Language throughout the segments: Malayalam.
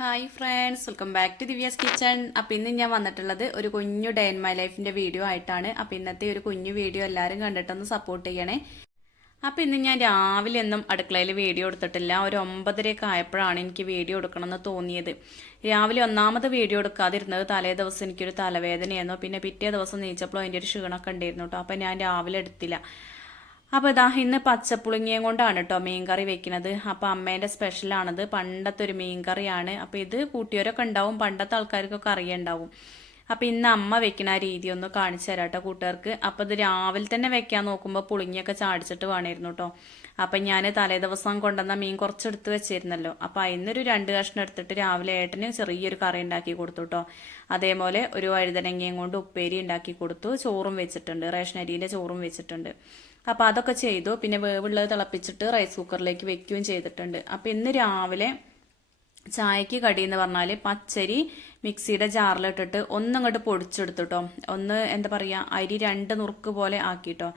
Hi friends, welcome back to Divya's kitchen. അപ്പം ഇന്ന് ഞാൻ വന്നിട്ടുള്ളത് ഒരു കുഞ്ഞു ഡേ ഇൻ മൈ ലൈഫിൻ്റെ വീഡിയോ ആയിട്ടാണ്. അപ്പം ഇന്നത്തെ ഒരു കുഞ്ഞു വീഡിയോ എല്ലാവരും കണ്ടിട്ടൊന്ന് സപ്പോർട്ട് ചെയ്യണേ. അപ്പം ഇന്ന് ഞാൻ രാവിലെ ഒന്നും അടുക്കളയിൽ വീഡിയോ എടുത്തിട്ടില്ല. ഒരു 9:30 ആയപ്പോഴാണ് എനിക്ക് വീഡിയോ എടുക്കണമെന്ന് തോന്നിയത്. രാവിലെ ഒന്നാമത് വീഡിയോ എടുക്കാതിരുന്നത് തലേ ദിവസം എനിക്കൊരു തലവേദനയായിരുന്നു. പിന്നെ പിറ്റേ ദിവസം നീച്ചപ്പോൾ അതിൻ്റെ ഒരു ക്ഷീണമൊക്കെ ഉണ്ടായിരുന്നു കേട്ടോ. അപ്പം ഞാൻ രാവിലെ എടുത്തില്ല. അപ്പോൾ ഇതാ ഇന്ന് പച്ചപ്പുളിങ്ങയും കൊണ്ടാണ് കേട്ടോ മീൻകറി വെക്കുന്നത്. അപ്പോൾ അമ്മേൻ്റെ സ്പെഷ്യലാണത്. പണ്ടത്തെ ഒരു മീൻകറിയാണ്. അപ്പോൾ ഇത് കൂട്ടിയവരൊക്കെ ഉണ്ടാവും, പണ്ടത്തെ ആൾക്കാർക്കൊക്കെ അറിയുണ്ടാവും. അപ്പോൾ ഇന്ന് അമ്മ വെക്കുന്ന ആ രീതി ഒന്ന് കാണിച്ചു തരാം കേട്ടോ കൂട്ടുകാർക്ക്. അപ്പോൾ ഇത് രാവിലെ തന്നെ വെക്കാൻ നോക്കുമ്പോൾ പുളിങ്ങിയൊക്കെ ചാടിച്ചിട്ട് വേണമായിരുന്നു കേട്ടോ. അപ്പം ഞാൻ തലേദിവസം കൊണ്ടുവന്ന മീൻ കുറച്ചെടുത്ത് വെച്ചിരുന്നല്ലോ. അപ്പോൾ അതിനൊരു 2 കഷ്ണം എടുത്തിട്ട് രാവിലെ ഏട്ടന് ചെറിയൊരു കറി ഉണ്ടാക്കി കൊടുത്തു കേട്ടോ. അതേപോലെ ഒരു വഴുതനങ്ങയും കൊണ്ട് ഉപ്പേരി ഉണ്ടാക്കി കൊടുത്തു. ചോറും വെച്ചിട്ടുണ്ട്, റേഷൻ അരിൻ്റെ ചോറും വെച്ചിട്ടുണ്ട്. അപ്പോൾ അതൊക്കെ ചെയ്തു. പിന്നെ വേവുള്ളത് തിളപ്പിച്ചിട്ട് റൈസ് കുക്കറിലേക്ക് വെക്കുകയും ചെയ്തിട്ടുണ്ട്. അപ്പോൾ ഇന്ന് രാവിലെ ചായക്ക് കടി എന്ന് പറഞ്ഞാൽ പച്ചരി മിക്സിയുടെ ജാറിലിട്ടിട്ട് ഒന്നങ്ങോട്ട് പൊടിച്ചെടുത്തിട്ടോ. ഒന്ന് എന്താ പറയുക, അരി 2 നുറുക്ക് പോലെ ആക്കിട്ടോ.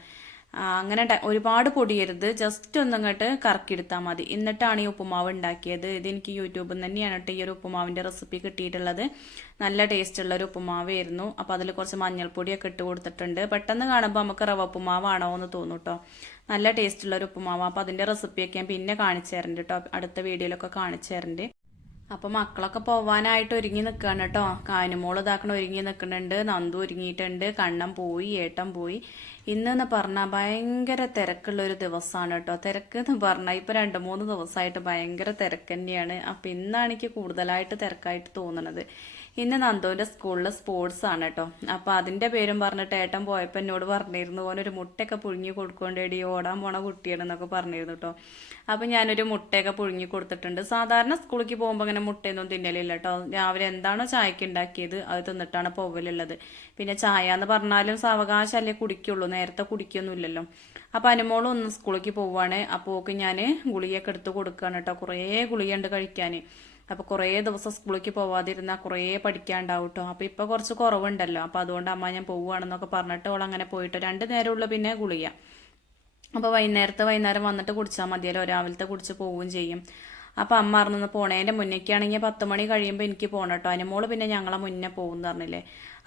അങ്ങനെ ഒരുപാട് പൊടിയരുത്, ജസ്റ്റ് ഒന്നങ്ങോട്ട് കറക്കിയെടുത്താൽ മതി. എന്നിട്ടാണ് ഈ ഉപ്പുമാവ് ഉണ്ടാക്കിയത്. ഇതെനിക്ക് യൂട്യൂബിൽ നിന്ന് തന്നെയാണ് കേട്ടോ ഈ ഒരു ഉപ്പുമാവിൻ്റെ റെസിപ്പി കിട്ടിയിട്ടുള്ളത്. നല്ല ടേസ്റ്റുള്ള ഒരു ഉപ്പുമാവായിരുന്നു. അപ്പോൾ അതിൽ കുറച്ച് മഞ്ഞൾപ്പൊടിയൊക്കെ ഇട്ട് കൊടുത്തിട്ടുണ്ട്. പെട്ടെന്ന് കാണുമ്പോൾ നമുക്ക് റവ ഉപ്പുമാവാണോ എന്ന് തോന്നും കേട്ടോ. നല്ല ടേസ്റ്റുള്ള ഒരു ഉപ്പുമാവ്. അപ്പോൾ അതിൻ്റെ റെസിപ്പിയൊക്കെ ഞാൻ പിന്നെ കാണിച്ചു തരുന്നുണ്ട് കേട്ടോ, അടുത്ത വീഡിയോയിലൊക്കെ കാണിച്ചു തരുന്നുണ്ട്. അപ്പോൾ മക്കളൊക്കെ പോവാനായിട്ട് ഒരുങ്ങി നിൽക്കുകയാണ് കേട്ടോ. കാനുമോൾ ഇതാക്കണം ഒരുങ്ങി നിൽക്കുന്നുണ്ട്, നന്ദു ഒരുങ്ങിയിട്ടുണ്ട്, കണ്ണൻ പോയി, ഏട്ടൻ പോയി. ഇന്നെന്ന് പറഞ്ഞാൽ ഭയങ്കര തിരക്കുള്ളൊരു ദിവസമാണ് കേട്ടോ. തിരക്ക് എന്ന് പറഞ്ഞാൽ ഇപ്പോൾ 2-3 ദിവസമായിട്ട് ഭയങ്കര തിരക്ക് തന്നെയാണ്. അപ്പം ഇന്നാണ് എനിക്ക് കൂടുതലായിട്ട് തിരക്കായിട്ട് തോന്നുന്നത്. ഇന്ന് നന്ദുവിൻ്റെ സ്കൂളിൽ സ്പോർട്സ് ആണ് കേട്ടോ. അപ്പോൾ അതിൻ്റെ പേരും പറഞ്ഞിട്ട് ഏട്ടൻ പോയപ്പോൾ എന്നോട് പറഞ്ഞിരുന്നു, ഓനൊരു മുട്ടയൊക്കെ പുഴുങ്ങി കൊടുക്കേണ്ടേടി, ഓടാൻ പോണ കുട്ടിയാണെന്നൊക്കെ പറഞ്ഞിരുന്നു കേട്ടോ. അപ്പം ഞാനൊരു മുട്ടയൊക്കെ പുഴുങ്ങി കൊടുത്തിട്ടുണ്ട്. സാധാരണ സ്കൂളിലേക്ക് പോകുമ്പോൾ അങ്ങനെ മുട്ടയൊന്നും തിന്നലില്ല കേട്ടോ. രാവിലെ എന്താണോ ചായക്ക് ഉണ്ടാക്കിയത് അത് തിന്നിട്ടാണ് പോവലുള്ളത്. പിന്നെ ചായ എന്ന് പറഞ്ഞാലും സാവകാശമല്ലേ കുടിക്കുള്ളൂ, നേരത്തെ കുടിക്കൊന്നുമില്ലല്ലോ. അപ്പം അനുമോളും ഒന്ന് സ്കൂളിലേക്ക് പോവുകയാണ്. അപ്പോൾ ഓക്ക് ഞാൻ ഗുളികയൊക്കെ എടുത്ത് കൊടുക്കുകയാണ് കേട്ടോ. കുറേ ഗുളികയുണ്ട് കഴിക്കാൻ. അപ്പോൾ കുറേ ദിവസം സ്കൂളിലേക്ക് പോവാതിരുന്നാൽ കുറേ പഠിക്കാണ്ടാവും കേട്ടോ. അപ്പോൾ ഇപ്പോൾ കുറച്ച് കുറവുണ്ടല്ലോ. അപ്പോൾ അതുകൊണ്ട് അമ്മ ഞാൻ പോവുകയാണെന്നൊക്കെ പറഞ്ഞിട്ട് അവൾ അങ്ങനെ പോയിട്ട് 2 നേരമുള്ള പിന്നെ ഗുളിക. അപ്പോൾ വൈകുന്നേരം വന്നിട്ട് കുടിച്ചാൽ മതിയല്ലോ, രാവിലത്തെ കുടിച്ച് പോവുകയും ചെയ്യും. അപ്പോൾ അമ്മ അറിഞ്ഞു പോണേൻ്റെ മുന്നേക്കാണെങ്കിൽ 10 മണി കഴിയുമ്പോൾ എനിക്ക് പോകണം കേട്ടോ. അനുമോള് പിന്നെ ഞങ്ങളെ മുന്നേ പോകുമെന്ന് പറഞ്ഞില്ലേ.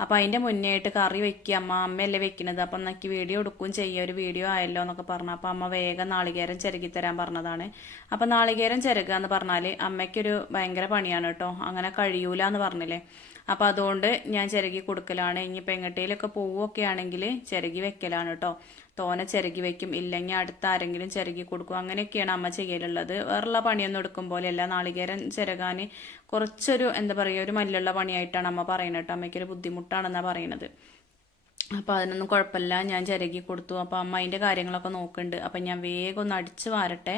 അപ്പോൾ അതിൻ്റെ മുന്നേ ആയിട്ട് കറി വെക്കുക, അമ്മയല്ലേ വെക്കുന്നത്. അപ്പം എനിക്ക് വീഡിയോ എടുക്കുകയും ചെയ്യുക, ഒരു വീഡിയോ ആയല്ലോ എന്നൊക്കെ പറഞ്ഞു. അപ്പോൾ അമ്മ വേഗം നാളികേരം ചിരകി തരാൻ പറഞ്ഞതാണ്. അപ്പോൾ നാളികേരം ചിരകുക എന്ന് പറഞ്ഞാൽ അമ്മയ്ക്കൊരു ഭയങ്കര പണിയാണ് കേട്ടോ. അങ്ങനെ കഴിയൂല എന്ന് പറഞ്ഞില്ലേ. അപ്പോൾ അതുകൊണ്ട് ഞാൻ ചിരകി കൊടുക്കലാണ്. ഇനിയിപ്പോൾ എങ്ങോട്ടേലൊക്കെ പോവുകയൊക്കെ ആണെങ്കിൽ ചിരകി വെക്കലാണ് കേട്ടോ. തോനെ ചിരകി വെക്കും, ഇല്ലെങ്കിൽ അടുത്ത ആരെങ്കിലും ചിരകി കൊടുക്കും. അങ്ങനെയൊക്കെയാണ് അമ്മ ചെയ്യലുള്ളത്. വേറുള്ള പണിയൊന്നും എടുക്കും പോലെയല്ല. നാളികേരം ചിരകാൻ കുറച്ചൊരു എന്താ പറയുക, ഒരു മല്ലുള്ള പണിയായിട്ടാണ് അമ്മ പറയുന്നത് കേട്ടോ. അമ്മയ്ക്കൊരു ബുദ്ധിമുട്ടാണെന്നാണ് പറയുന്നത്. അപ്പോൾ അതിനൊന്നും കുഴപ്പമില്ല, ഞാൻ ചിരകി കൊടുത്തു. അപ്പോൾ അമ്മ അതിൻ്റെ കാര്യങ്ങളൊക്കെ നോക്കുന്നുണ്ട്. അപ്പം ഞാൻ വേഗം ഒന്ന് അടിച്ച് വാരട്ടെ.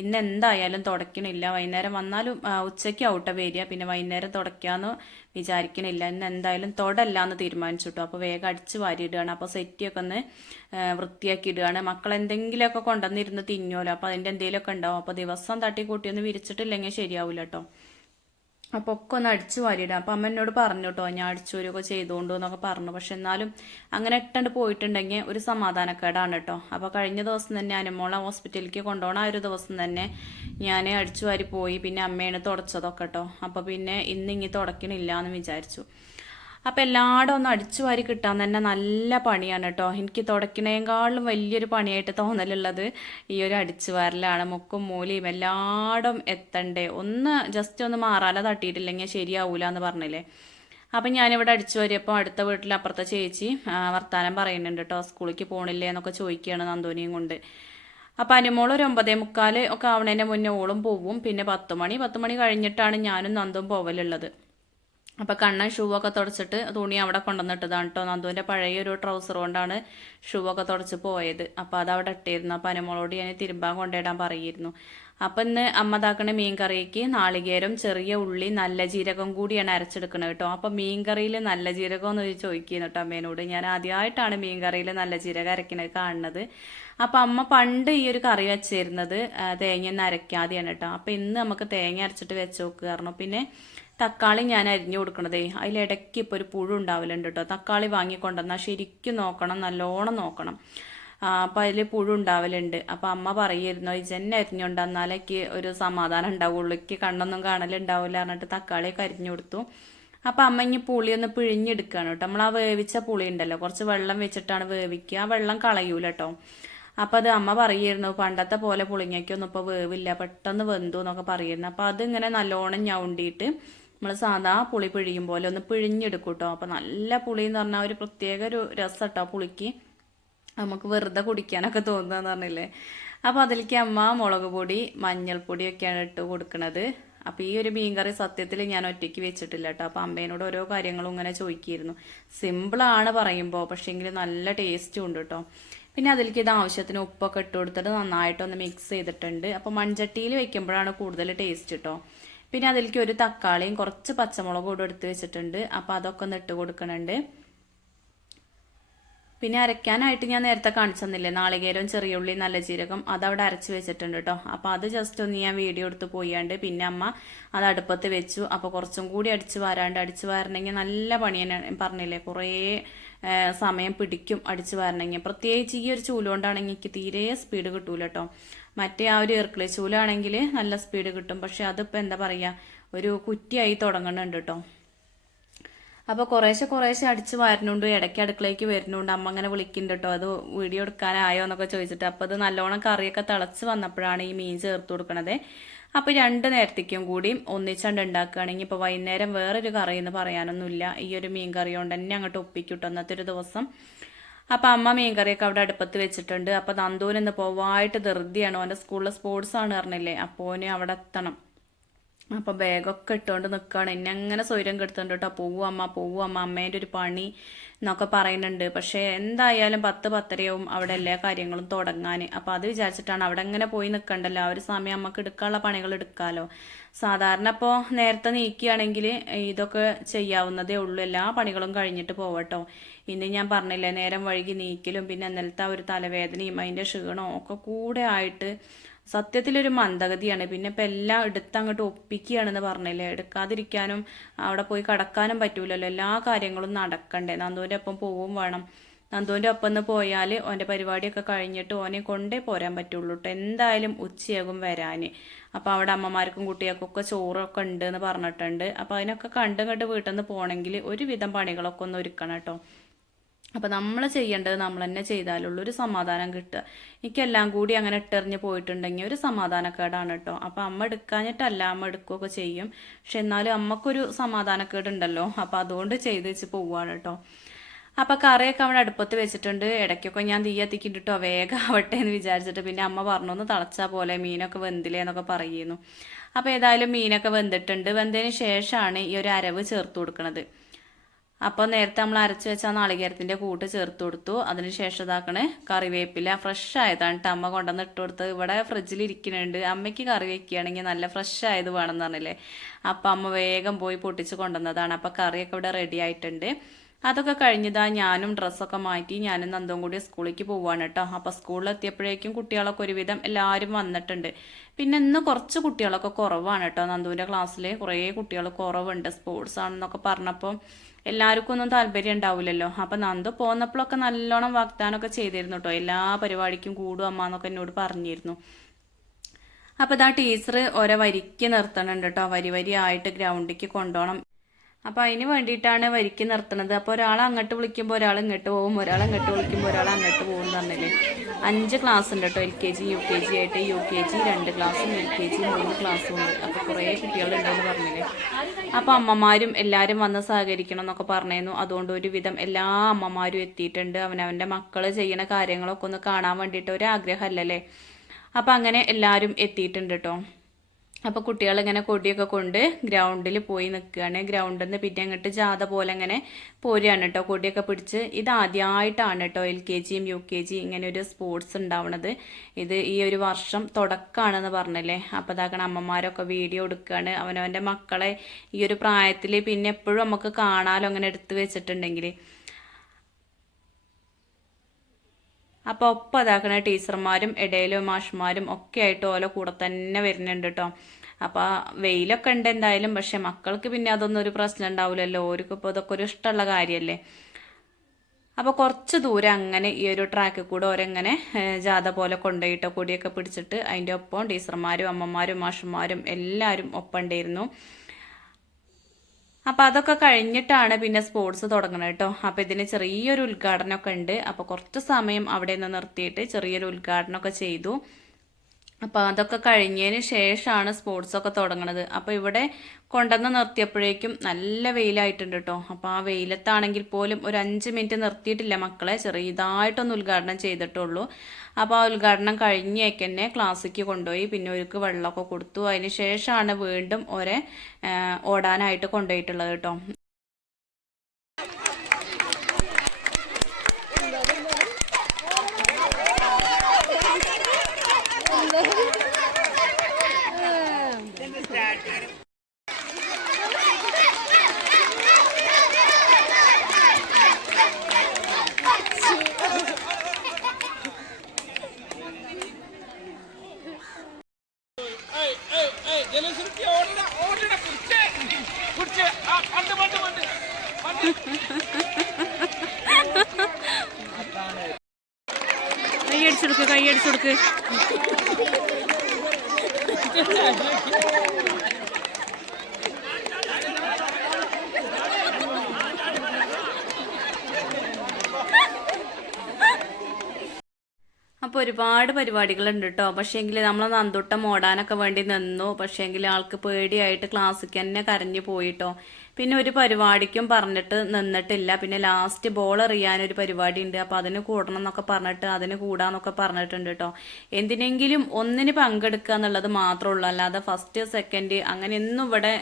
ഇന്ന് എന്തായാലും തുടയ്ക്കണില്ല. വൈകുന്നേരം വന്നാലും ഉച്ചയ്ക്ക് ഔട്ട വരിക, പിന്നെ വൈകുന്നേരം തുടയ്ക്കാമെന്ന് വിചാരിക്കണില്ല. ഇന്ന് എന്തായാലും തൊടല്ലാന്ന് തീരുമാനിച്ചു കേട്ടോ. അപ്പോൾ വേഗം അടിച്ച് വാരിയിടുകയാണ്. അപ്പോൾ സെറ്റിയൊക്കെ ഒന്ന് വൃത്തിയാക്കി ഇടുകയാണ്. മക്കൾ എന്തെങ്കിലുമൊക്കെ കൊണ്ടുവന്നിരുന്ന് തിന്നുമല്ലോ. അപ്പോൾ അതിൻ്റെ എന്തെങ്കിലുമൊക്കെ ഉണ്ടാവും. അപ്പോൾ ദിവസം തട്ടിക്കൂട്ടി ഒന്ന് വിരിച്ചിട്ടില്ലെങ്കിൽ ശരിയാവില്ല കേട്ടോ. അപ്പോൾ ഒക്കെ ഒന്ന് അടിച്ചു വാരിയിടാം. അപ്പം അമ്മ എന്നോട് പറഞ്ഞു കേട്ടോ, ഞാൻ അടിച്ചു വരുമൊക്കെ ചെയ്തുകൊണ്ട് എന്നൊക്കെ പറഞ്ഞു. പക്ഷെ എന്നാലും അങ്ങനെ ഇട്ടണ്ട് പോയിട്ടുണ്ടെങ്കിൽ ഒരു സമാധാനക്കേടാണ് കേട്ടോ. അപ്പോൾ കഴിഞ്ഞ ദിവസം തന്നെ അനുമോളെ ഹോസ്പിറ്റലിലേക്ക് കൊണ്ടുപോകണം. ആ ഒരു ദിവസം തന്നെ ഞാൻ അടിച്ചു വാരി പോയി. പിന്നെ അമ്മയാണ് തുടച്ചതൊക്കെ കേട്ടോ. അപ്പോൾ പിന്നെ ഇന്നിങ്ങി തുടക്കണില്ല എന്ന് വിചാരിച്ചു. അപ്പം എല്ലായിടും ഒന്ന് അടിച്ചു വാരി കിട്ടാൻ തന്നെ നല്ല പണിയാണ് കേട്ടോ. എനിക്ക് തുടക്കണേക്കാളും വലിയൊരു പണിയായിട്ട് തോന്നലുള്ളത് ഈ ഒരു അടിച്ചു വാരലാണ്. മുക്കും മൂലയും എല്ലായിടും എത്തണ്ടേ. ജസ്റ്റ് ഒന്ന് മാറാല തട്ടിയിട്ടില്ലെങ്കിൽ ശരിയാവൂല എന്ന് പറഞ്ഞില്ലേ. അപ്പം ഞാനിവിടെ അടിച്ചു വാരിയപ്പോൾ അടുത്ത വീട്ടിൽ അപ്പുറത്തെ ചേച്ചി വർത്താനം പറയുന്നുണ്ട് കേട്ടോ. സ്കൂളിലേക്ക് പോകണില്ലേ എന്നൊക്കെ ചോദിക്കുകയാണ് നന്ദോനിയും കൊണ്ട്. അപ്പം അനുമോൾ ഒരു 9:45 ഒക്കെ ആവണേൻ്റെ മുന്നേ ഓളും പോവും. പിന്നെ 10 മണി കഴിഞ്ഞിട്ടാണ് ഞാനും നന്ദും പോവലുള്ളത്. അപ്പോൾ കണ്ണൻ ഷൂ ഒക്കെ തുടച്ചിട്ട് തുണി അവിടെ കൊണ്ടുവന്നിട്ടതാണ് കേട്ടോ. നന്ദുവിൻ്റെ പഴയ ഒരു ട്രൗസർ കൊണ്ടാണ് ഷൂ ഒക്കെ തുടച്ച് പോയത്. അപ്പോൾ അത് അവിടെ ഇട്ടിരുന്നു. അപ്പോൾ അനുമോളോട് ഞാൻ തിരുമ്പാൻ കൊണ്ടിടാൻ പറയുമായിരുന്നു. അപ്പം ഇന്ന് അമ്മ ഇതാക്കണ മീൻ കറിക്ക് നാളികേരം, ചെറിയ ഉള്ളി, നല്ല ജീരകം കൂടിയാണ് അരച്ചെടുക്കുന്നത് കേട്ടോ. അപ്പം മീൻ കറിയിൽ നല്ല ജീരകം എന്ന് ചോദിക്കുന്നു കേട്ടോ അമ്മേനോട്. ഞാൻ ആദ്യമായിട്ടാണ് മീൻ കറിയിൽ നല്ല ജീരകം അരക്കുന്നത് കാണുന്നത്. അപ്പം അമ്മ പണ്ട് ഈ ഒരു കറി വെച്ചിരുന്നത് തേങ്ങ ഒന്നും അരയ്ക്കാതെയാണ് കേട്ടോ. അപ്പം ഇന്ന് നമുക്ക് തേങ്ങ അരച്ചിട്ട് വെച്ച് നോക്കുക പറഞ്ഞു. പിന്നെ തക്കാളി ഞാൻ അരിഞ്ഞു കൊടുക്കണതേ അതിലിടയ്ക്ക് ഇപ്പോൾ ഒരു പുഴു ഉണ്ടാവലുണ്ട് കേട്ടോ. തക്കാളി വാങ്ങിക്കൊണ്ടുവന്നാൽ ശരിക്കും നോക്കണം, നല്ലോണം നോക്കണം. അപ്പം അതിൽ പുഴു ഉണ്ടാവലുണ്ട്. അപ്പം അമ്മ പറയായിരുന്നു ഇജന്നെ അരിഞ്ഞുകൊണ്ട് എന്നാലേക്ക് ഒരു സമാധാനം ഉണ്ടാവുള്ളൂ, എനിക്ക് കണ്ണൊന്നും കാണലുണ്ടാവില്ല പറഞ്ഞിട്ട് തക്കാളിയൊക്കെ അരിഞ്ഞു കൊടുത്തു. അപ്പം അമ്മ ഇനി പുളി ഒന്ന് പിഴിഞ്ഞെടുക്കുകയാണ് കേട്ടോ. നമ്മൾ ആ വേവിച്ച പുളി ഉണ്ടല്ലോ, കുറച്ച് വെള്ളം വെച്ചിട്ടാണ് വേവിക്കുക, ആ വെള്ളം കളയൂല കേട്ടോ. അപ്പം അത് അമ്മ പറയായിരുന്നു പണ്ടത്തെ പോലെ പുളിങ്ങയ്ക്കൊന്നും ഇപ്പോൾ വേവില്ല, പെട്ടെന്ന് വെന്തു എന്നൊക്കെ പറയുന്നു. അപ്പം അതിങ്ങനെ നല്ലോണം ഞൗണ്ടിയിട്ട് നമ്മൾ സാധാ പുളി പിഴിയും പോലെ ഒന്ന് പിഴിഞ്ഞെടുക്കും കേട്ടോ. അപ്പം നല്ല പുളി എന്ന് പറഞ്ഞാൽ ഒരു പ്രത്യേക ഒരു രസം കേട്ടോ പുളിക്ക്, നമുക്ക് വെറുതെ കുടിക്കാനൊക്കെ തോന്നുകയെന്ന് പറഞ്ഞില്ലേ. അപ്പോൾ അതിലേക്ക് അമ്മ മുളക് പൊടി മഞ്ഞൾപ്പൊടിയൊക്കെയാണ് ഇട്ട് കൊടുക്കുന്നത്. അപ്പോൾ ഈ ഒരു മീൻകറി സത്യത്തിൽ ഞാൻ ഒറ്റയ്ക്ക് വെച്ചിട്ടില്ല കേട്ടോ. അപ്പോൾ അമ്മേനോട് ഓരോ കാര്യങ്ങളും ഇങ്ങനെ ചോദിക്കുമായിരുന്നു. സിമ്പിളാണ് പറയുമ്പോൾ, പക്ഷേങ്കിൽ നല്ല ടേസ്റ്റും ഉണ്ട് കേട്ടോ. പിന്നെ അതിലേക്ക് ഇത് ആവശ്യത്തിന് ഉപ്പൊക്കെ ഇട്ട് കൊടുത്തിട്ട് നന്നായിട്ടൊന്ന് മിക്സ് ചെയ്തിട്ടുണ്ട്. അപ്പോൾ മൺചട്ടിയിൽ വെക്കുമ്പോഴാണ് കൂടുതൽ ടേസ്റ്റ് കേട്ടോ. പിന്നെ അതിലേക്ക് ഒരു തക്കാളിയും കുറച്ച് പച്ചമുളകും കൂടെ എടുത്ത് വെച്ചിട്ടുണ്ട്. അപ്പോൾ അതൊക്കെ ഒന്ന് ഇട്ട് കൊടുക്കുന്നുണ്ട്. പിന്നെ അരയ്ക്കാനായിട്ട് ഞാൻ നേരത്തെ കാണിച്ചു തന്നില്ലേ, നാളികേരവും ചെറിയുള്ളി നല്ല ജീരകം അതവിടെ അരച്ച് വെച്ചിട്ടുണ്ട് കേട്ടോ. അപ്പോൾ അത് ജസ്റ്റ് ഒന്ന് ഞാൻ വീഡിയോ എടുത്ത് പോയാണ്ട് പിന്നെ അമ്മ അത് അടുപ്പത്ത് വെച്ചു. അപ്പോൾ കുറച്ചും കൂടി അടിച്ച് വരണമെങ്കിൽ നല്ല പണി തന്നെ പറഞ്ഞില്ലേ, കുറേ സമയം പിടിക്കും അടിച്ച് വരണമെങ്കിൽ. പ്രത്യേകിച്ച് ഈ ഒരു ചൂലുകൊണ്ടാണെങ്കിൽ എനിക്ക് തീരെ സ്പീഡ് കിട്ടൂല കേട്ടോ. മറ്റേ ആ ഒരു ഇറക്കിളി ചൂലാണെങ്കിൽ നല്ല സ്പീഡ് കിട്ടും, പക്ഷെ അതിപ്പോൾ എന്താ പറയുക, ഒരു കുറ്റിയായി തുടങ്ങുന്നുണ്ട് കേട്ടോ. അപ്പോൾ കുറേശ്ശെ അടിച്ച് വരുന്നുണ്ട്, ഇടയ്ക്ക് അടുക്കളയ്ക്ക് വരുന്നുണ്ട്. അമ്മ അങ്ങനെ വിളിക്കുന്നുണ്ട് കേട്ടോ, അത് വീഡിയോ എടുക്കാനായോ എന്നൊക്കെ ചോദിച്ചിട്ട്. അപ്പോൾ അത് നല്ലോണം കറിയൊക്കെ തിളച്ച് വന്നപ്പോഴാണ് ഈ മീൻ ചേർത്ത് കൊടുക്കണത്. അപ്പോൾ 2 നേരത്തേക്കും കൂടി ഒന്നിച്ചണ്ട് ഉണ്ടാക്കുകയാണെങ്കിൽ ഇപ്പോൾ വൈകുന്നേരം വേറൊരു കറി എന്ന് പറയാനൊന്നുമില്ല, ഈ ഒരു മീൻ കറി കൊണ്ട് തന്നെ അങ്ങോട്ട് ഒപ്പിക്കിട്ടോ അന്നത്തെ ഒരു ദിവസം. അപ്പോൾ അമ്മ മീൻ കറിയൊക്കെ അവിടെ അടുപ്പത്ത് വെച്ചിട്ടുണ്ട്. അപ്പോൾ നന്ദൂരിന്ന് പോവായിട്ട് ധൃതിയാണ്, അവൻ്റെ സ്കൂളിൽ സ്പോർട്സ് ആണ് പറഞ്ഞില്ലേ, അപ്പോൾ ഓന് അവിടെ എത്തണം. അപ്പം ബാഗൊക്കെ ഇട്ടുകൊണ്ട് നിൽക്കുകയാണ്, എന്നെ അങ്ങനെ സ്വൈര്യം കെടുത്തുണ്ട് കേട്ടോ. പോവൂ അമ്മ അമ്മേൻ്റെ ഒരു പണി എന്നൊക്കെ പറയുന്നുണ്ട്. പക്ഷേ എന്തായാലും 10-10:30 അവിടെ എല്ലാ കാര്യങ്ങളും തുടങ്ങാൻ. അപ്പോൾ അത് വിചാരിച്ചിട്ടാണ് അവിടെ അങ്ങനെ പോയി നിൽക്കണ്ടല്ലോ, ആ ഒരു സമയം നമുക്ക് എടുക്കാനുള്ള പണികൾ എടുക്കാമല്ലോ. സാധാരണ ഇപ്പോൾ നേരത്തെ നീക്കുകയാണെങ്കിൽ ഇതൊക്കെ ചെയ്യാവുന്നതേ ഉള്ളൂ, എല്ലാ പണികളും കഴിഞ്ഞിട്ട് പോവട്ടോ. ഇന്ന് ഞാൻ പറഞ്ഞില്ലേ, നേരം വഴുകി നീക്കലും പിന്നെ ഇന്നലത്തെ ആ ഒരു തലവേദനയും അതിൻ്റെ ക്ഷീണവും ഒക്കെ കൂടെ ആയിട്ട് സത്യത്തിലൊരു മന്ദഗതിയാണ്. പിന്നെ ഇപ്പം എല്ലാം എടുത്തങ്ങോട്ട് ഒപ്പിക്കുകയാണെന്ന് പറഞ്ഞില്ലേ, എടുക്കാതിരിക്കാനും അവിടെ പോയി കടക്കാനും പറ്റൂലല്ലോ, എല്ലാ കാര്യങ്ങളും നടക്കണ്ടേ. നന്ദുവിൻ്റെ ഒപ്പം പോവും വേണം. നന്ദുവിൻ്റെ ഒപ്പം ഒന്ന് പോയാൽ ഓൻ്റെ പരിപാടിയൊക്കെ കഴിഞ്ഞിട്ട് ഓനെ കൊണ്ടേ പോരാൻ പറ്റുള്ളൂ കേട്ടോ. എന്തായാലും ഉച്ചയാകും വരാൻ. അപ്പോൾ അവിടെ അമ്മമാർക്കും കുട്ടികൾക്കൊക്കെ ചോറൊക്കെ ഉണ്ട് എന്ന് പറഞ്ഞിട്ടുണ്ട്. അപ്പോൾ അതിനൊക്കെ കണ്ടും വീട്ടിൽ നിന്ന് പോകണമെങ്കിൽ ഒരുവിധം പണികളൊക്കെ ഒന്ന് ഒരുക്കണം കേട്ടോ. അപ്പം നമ്മൾ ചെയ്യേണ്ടത് നമ്മൾ തന്നെ ചെയ്താലുള്ളൂ ഒരു സമാധാനം കിട്ടുക. എനിക്കെല്ലാം കൂടി അങ്ങനെ ഇട്ടെറിഞ്ഞ് പോയിട്ടുണ്ടെങ്കിൽ ഒരു സമാധാനക്കേടാണ് കേട്ടോ. അപ്പം അമ്മ എടുക്കാഞ്ഞിട്ടല്ല, അമ്മ എടുക്കുകയൊക്കെ ചെയ്യും, പക്ഷെ എന്നാലും അമ്മക്കൊരു സമാധാനക്കേടുണ്ടല്ലോ. അപ്പം അതുകൊണ്ട് ചെയ്ത് വെച്ച് പോവുകയാണ് കേട്ടോ. അപ്പം കറിയൊക്കെ അവിടെ അടുപ്പത്ത് വെച്ചിട്ടുണ്ട്. ഇടയ്ക്കൊക്കെ ഞാൻ തീ എത്തിക്കിട്ടോ വേഗം ആവട്ടെ എന്ന് വിചാരിച്ചിട്ട്. പിന്നെ അമ്മ പറഞ്ഞു ഒന്ന് തിളച്ചാൽ പോലെ മീനൊക്കെ വെന്തില്ലേ എന്നൊക്കെ പറയുന്നു. അപ്പോൾ ഏതായാലും മീനൊക്കെ വെന്തിട്ടുണ്ട്. വെന്തതിന് ശേഷമാണ് ഈ ഒരു അരവ് ചേർത്ത് കൊടുക്കുന്നത്. അപ്പോൾ നേരത്തെ നമ്മൾ അരച്ച് വെച്ച നാളികേരത്തിൻ്റെ കൂട്ട് ചേർത്ത് കൊടുത്തു. അതിനുശേഷം ഇതാക്കണേ കറിവേപ്പില ഫ്രഷ് ആയതാണ് കേട്ടോ അമ്മ കൊണ്ടുവന്ന് ഇട്ട് കൊടുത്തത്. ഇവിടെ ഫ്രിഡ്ജിൽ ഇരിക്കുന്നുണ്ട്. അമ്മയ്ക്ക് കറി വെക്കുകയാണെങ്കിൽ നല്ല ഫ്രഷ് ആയത് വേണമെന്ന് പറഞ്ഞില്ലേ, അപ്പം അമ്മ വേഗം പോയി പൊട്ടിച്ച് കൊണ്ടുവന്നതാണ്. അപ്പോൾ കറിയൊക്കെ ഇവിടെ റെഡി ആയിട്ടുണ്ട്. അതൊക്കെ കഴിഞ്ഞതാ ഞാനും ഡ്രസ്സൊക്കെ മാറ്റി ഞാനും നന്ദും കൂടി സ്കൂളിലേക്ക് പോവാണ് കേട്ടോ. അപ്പോൾ സ്കൂളിലെത്തിയപ്പോഴേക്കും കുട്ടികളൊക്കെ ഒരുവിധം എല്ലാവരും വന്നിട്ടുണ്ട്. പിന്നെ ഇന്ന് കുറച്ച് കുട്ടികളൊക്കെ കുറവാണ് കേട്ടോ. നന്ദുവിൻ്റെ ക്ലാസ്സിൽ കുറേ കുട്ടികൾ കുറവുണ്ട്. സ്പോർട്സ് ആണെന്നൊക്കെ പറഞ്ഞപ്പോൾ എല്ലാവർക്കും ഒന്നും താല്പര്യം ഉണ്ടാവില്ലല്ലോ. അപ്പം നന്ദു പോന്നപ്പോഴൊക്കെ നല്ലോണം വാഗ്ദാനമൊക്കെ ചെയ്തിരുന്നു കേട്ടോ, എല്ലാ പരിപാടിക്കും കൂടും അമ്മ എന്നൊക്കെ എന്നോട് പറഞ്ഞിരുന്നു. അപ്പോൾ ഇതാ ടീച്ചർ ഓരോ വരിക്ക് നിർത്തണുണ്ട് കേട്ടോ, വരി ആയിട്ട് ഗ്രൗണ്ടിലേക്ക് കൊണ്ടുപോകണം. അപ്പോൾ അതിന് വേണ്ടിയിട്ടാണ് വരിക്ക് നിർത്തുന്നത്. അപ്പോൾ ഒരാൾ അങ്ങോട്ട് വിളിക്കുമ്പോൾ ഒരാൾ ഇങ്ങോട്ട് പോകും, ഒരാൾ അങ്ങോട്ട് വിളിക്കുമ്പോൾ ഒരാൾ അങ്ങോട്ട് പോകും പറഞ്ഞില്ലേ. 5 ക്ലാസ് ഉണ്ട് കേട്ടോ, LKG UKG ആയിട്ട്. UKG 2 ക്ലാസ്സും LKG 3 ക്ലാസ്സും ഉണ്ട്. അപ്പോൾ കുറേ കുട്ടികളുണ്ടെന്ന് പറഞ്ഞില്ലേ. അപ്പോൾ അമ്മമാരും എല്ലാവരും വന്ന് സഹകരിക്കണം എന്നൊക്കെ പറഞ്ഞിരുന്നു. അതുകൊണ്ട് ഒരുവിധം എല്ലാ അമ്മമാരും എത്തിയിട്ടുണ്ട്. അവനവൻ്റെ മക്കൾ ചെയ്യുന്ന കാര്യങ്ങളൊക്കെ ഒന്ന് കാണാൻ വേണ്ടിയിട്ട് ഒരാഗ്രഹമല്ലല്ലേ. അപ്പോൾ അങ്ങനെ എല്ലാവരും എത്തിയിട്ടുണ്ട് കേട്ടോ. അപ്പോൾ കുട്ടികളിങ്ങനെ കൊടിയൊക്കെ കൊണ്ട് ഗ്രൗണ്ടിൽ പോയി നിൽക്കുകയാണ്. ഗ്രൗണ്ടിൽ നിന്ന് പിന്നെ അങ്ങോട്ട് ജാഥ പോലെ അങ്ങനെ പോരുകയാണ് കേട്ടോ, കൊടിയൊക്കെ പിടിച്ച്. ഇത് ആദ്യമായിട്ടാണ് കേട്ടോ LKG UKG ഇങ്ങനെ ഒരു സ്പോർട്സ് ഉണ്ടാവുന്നത്. ഇത് ഈ ഒരു വർഷം തുടക്കമാണെന്ന് പറഞ്ഞല്ലേ. അപ്പോൾ ഇതാക്കണം അമ്മമാരൊക്കെ വീഡിയോ എടുക്കുകയാണ്. അവനവൻ്റെ മക്കളെ ഈ ഒരു പ്രായത്തിൽ പിന്നെ എപ്പോഴും നമുക്ക് കാണാലോ അങ്ങനെ എടുത്ത് വെച്ചിട്ടുണ്ടെങ്കിൽ. അപ്പോൾ ഒപ്പം അതാക്കണ ടീച്ചർമാരും ഇടയിലും മാഷ്മാരും ഒക്കെ ആയിട്ട് ഓല കൂടെ തന്നെ വരുന്നുണ്ട് കേട്ടോ. അപ്പോൾ വെയിലൊക്കെ ഉണ്ട് എന്തായാലും, പക്ഷെ മക്കൾക്ക് പിന്നെ അതൊന്നും ഒരു പ്രശ്നം ഉണ്ടാവില്ലല്ലോ, ഓർക്ക് ഇപ്പോൾ ഇതൊക്കെ ഒരു ഇഷ്ടമുള്ള കാര്യമല്ലേ. അപ്പോൾ കുറച്ച് ദൂരം അങ്ങനെ ഈ ഒരു ട്രാക്കിൽ കൂടെ ഓരെങ്ങനെ ജാഥ പോലെ കൊണ്ടുപോയിട്ടോ കൊടിയൊക്കെ പിടിച്ചിട്ട് അതിൻ്റെ ഒപ്പം ടീച്ചർമാരും അമ്മമാരും മാഷന്മാരും എല്ലാവരും ഒപ്പം ഉണ്ടായിരുന്നു. അപ്പോൾ അതൊക്കെ കഴിഞ്ഞിട്ടാണ് പിന്നെ സ്പോർട്സ് തുടങ്ങുന്നത് കേട്ടോ. അപ്പോൾ ഇതിന് ചെറിയൊരു ഉദ്ഘാടനമൊക്കെ ഉണ്ട്. അപ്പോൾ കുറച്ച് സമയം അവിടെ നിന്ന് നിർത്തിയിട്ട് ചെറിയൊരു ഉദ്ഘാടനമൊക്കെ ചെയ്തു. അപ്പോൾ അതൊക്കെ കഴിഞ്ഞതിന് ശേഷമാണ് സ്പോർട്സൊക്കെ തുടങ്ങുന്നത്. അപ്പോൾ ഇവിടെ കൊണ്ടുവന്ന് നിർത്തിയപ്പോഴേക്കും നല്ല വെയിലായിട്ടുണ്ട് കേട്ടോ. അപ്പോൾ ആ വെയിലത്താണെങ്കിൽ പോലും ഒരു 5 മിനിറ്റ് നിർത്തിയിട്ടില്ല മക്കളെ, ചെറിയതായിട്ടൊന്ന് ഉദ്ഘാടനം ചെയ്തിട്ടുള്ളൂ. അപ്പോൾ ആ ഉദ്ഘാടനം കഴിഞ്ഞേക്ക് തന്നെ ക്ലാസ്സിക്ക് കൊണ്ടുപോയി, പിന്നെ അവർക്ക് വെള്ളമൊക്കെ കൊടുത്തു. അതിന് ശേഷമാണ് വീണ്ടും ഓടാനായിട്ട് കൊണ്ടുപോയിട്ടുള്ളത് കേട്ടോ. കൈയടിച്ചെടുക്ക് കൈയടിച്ചെടുക്ക്. അപ്പോൾ ഒരുപാട് പരിപാടികളുണ്ട് കേട്ടോ. പക്ഷേങ്കിൽ നമ്മൾ നന്ദുട്ടം ഓടാനൊക്കെ വേണ്ടി നിന്നു. പക്ഷേങ്കിൽ ആൾക്ക് പേടിയായിട്ട് ക്ലാസ്സിക്ക് തന്നെ കരഞ്ഞു പോയിട്ടോ. പിന്നെ ഒരു പരിപാടിക്കും പറഞ്ഞിട്ട് നിന്നിട്ടില്ല. പിന്നെ ലാസ്റ്റ് ബോൾ എറിയാനൊരു പരിപാടി ഉണ്ട്, അപ്പോൾ അതിന് കൂടണം എന്നൊക്കെ പറഞ്ഞിട്ട് അതിന് കൂടാന്നൊക്കെ പറഞ്ഞിട്ടുണ്ട് കേട്ടോ. എന്തിനെങ്കിലും ഒന്നിന് പങ്കെടുക്കുക എന്നുള്ളത് മാത്രമേ ഉള്ളൂ, അല്ലാതെ ഫസ്റ്റ് സെക്കൻഡ് അങ്ങനെയൊന്നും ഇവിടെ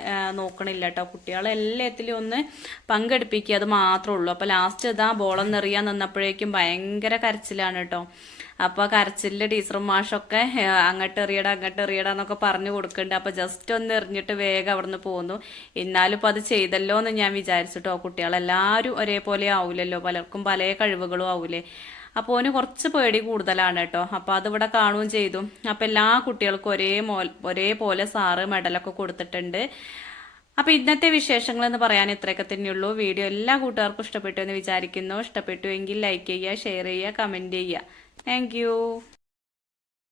നോക്കണില്ല കേട്ടോ. കുട്ടികളെ എല്ലാത്തിലും ഒന്ന് പങ്കെടുപ്പിക്കുക, അത് മാത്രമേ ഉള്ളൂ. അപ്പോൾ ലാസ്റ്റ് ഇതാ ബോളൊന്നെറിയാൻ നിന്നപ്പോഴേക്കും ഭയങ്കര കരച്ചിലാണ് കേട്ടോ. അപ്പോൾ കരച്ചിലിൽ ടീച്ചറും മാഷൊക്കെ അങ്ങോട്ട് എറിയടാ എന്നൊക്കെ പറഞ്ഞു കൊടുക്കുന്നുണ്ട്. അപ്പോൾ ജസ്റ്റ് ഒന്ന് എറിഞ്ഞിട്ട് വേഗം അവിടെ നിന്ന് പോന്നു. എന്നാലും ഇപ്പോൾ അത് ചെയ്തല്ലോ എന്ന് ഞാൻ വിചാരിച്ചിട്ടോ. കുട്ടികളെല്ലാവരും ഒരേപോലെ ആവില്ലല്ലോ, പലർക്കും പല കഴിവുകളും ആവൂലേ. അപ്പോൾ ഓന് കുറച്ച് പേടി കൂടുതലാണ് കേട്ടോ. അപ്പോൾ അതിവിടെ കാണുകയും ചെയ്തു. അപ്പോൾ എല്ലാ കുട്ടികൾക്കും ഒരേപോലെ സാറ് മെഡലൊക്കെ കൊടുത്തിട്ടുണ്ട്. അപ്പോൾ ഇന്നത്തെ വിശേഷങ്ങൾ എന്ന് പറയാൻ ഇത്രയൊക്കെ തന്നെയുള്ളൂ. വീഡിയോ എല്ലാ കൂട്ടുകാർക്കും ഇഷ്ടപ്പെട്ടു എന്ന് വിചാരിക്കുന്നു. ഇഷ്ടപ്പെട്ടു എങ്കിൽ ലൈക്ക് ചെയ്യുക, ഷെയർ ചെയ്യുക, കമൻറ്റ് ചെയ്യുക. Thank you.